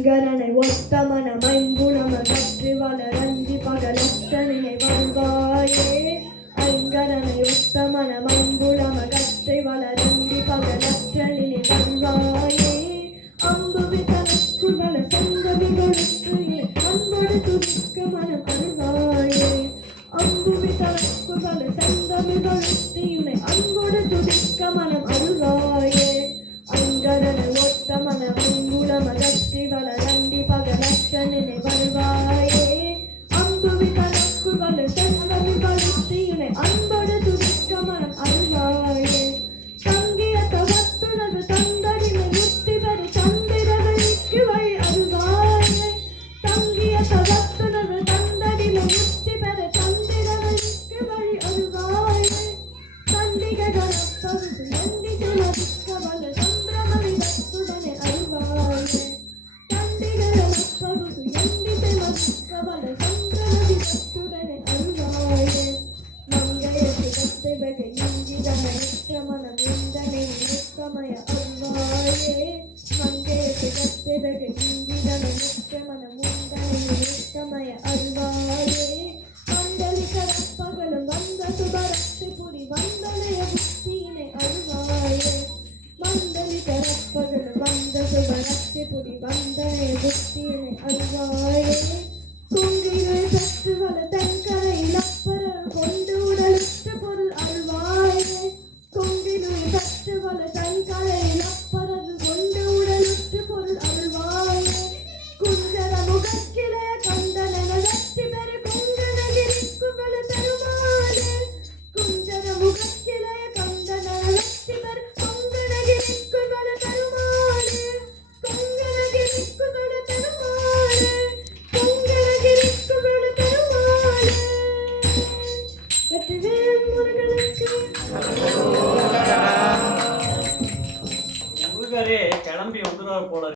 ஐங்கரனை ஒத்தமன மைங்குணமகற்றி வளரஞ்சி பகலற்ற நினைவருவாயே. ஐங்கரனை ஒத்தமன மைங்குணமகற்றி வளரஞ்சி பகலற்ற நினைவருவாயே. அம்புவி தனக்குவல சங்கவி கொடுத்து அன்போடு துதிக்க மனம் அருள்வாயே. அம்புவி தனக்குவல சங்கவி கொடுத்து அன்போடு துதிக்க மனம் அருள்வாயே. ஐங்கரனை ஒத்தமன மைங்குணமகற்றி வளரஞ்சி பகலற்ற நினைவருவாயே. அம்புவி தனக்குவல சங்கவி கொடுத்து அன்போடு துதிக்க மனம் அருள்வாயே. தங்கிய தவத்துணர்வு தந்தடிமை முத்தி பெறு தந்திரவழிக்கு வழி அருள்வாயே. தங்கிய தவத்துணர்வு தந்தடிமை முத்தி பெறு தந்திரவழிக்கு வழி அருள்வாயே. தண்டிகை கணப்பருது நந்திகை மதிக்க வல்ல சம்பிரமணி தத்துடனே அருள்வாயே. தண்டிகை கணப்பருது நந்திகை மதிக்க வல்ல சம்பிரமணி தத்துடனே அருள்வாயே. மங்கைய சிகத்தை வகை இங்கிதன நிற்றமனம் இந்தனை நிற்கமய அருள்வாயே. மங்கைய சிகத்தை வகை இங்கிதன நிற்றமனம் உந்தனை நிற்கமய அருள்வாயே. மண்டலி கரப்பகலும் வந்த சுபரத்தை புரி வந்தனைய புத்தியினை அருள்வாயே. மண்டலி கரப்பகலும் வந்த சுபரத்தை புரி வந்தனைய புத்தியினை அருள்வாயே. குங்கிரை சற்று வல தென்கரையில் அப்பறம் கொண்டு உடலுற்ற பொருள் அருள்வாயே. குங்கிரை சற்று வல தென்கரையில் அப்பறம் கொண்டு உடலுற்ற பொருள் அருள்வாயே. குஞ்சர முகக்கிளைய கண்டனன வெற்றி பெரு கொங்கணகிரிக்குவல பெருமாளே. குஞ்சர முகக்கிளைய கண்டனன வெற்றி பெரு கொங்கணகிரிக்குவல பெருமாளே. கொங்கணகிரிக்குவல பெருமாளே. கொங்கணகிரிக்குவல பெருமாளே. வெற்றிவேல் முருகனுக்கு. முருகரே கிளம்பி வந்துடுவார் போல.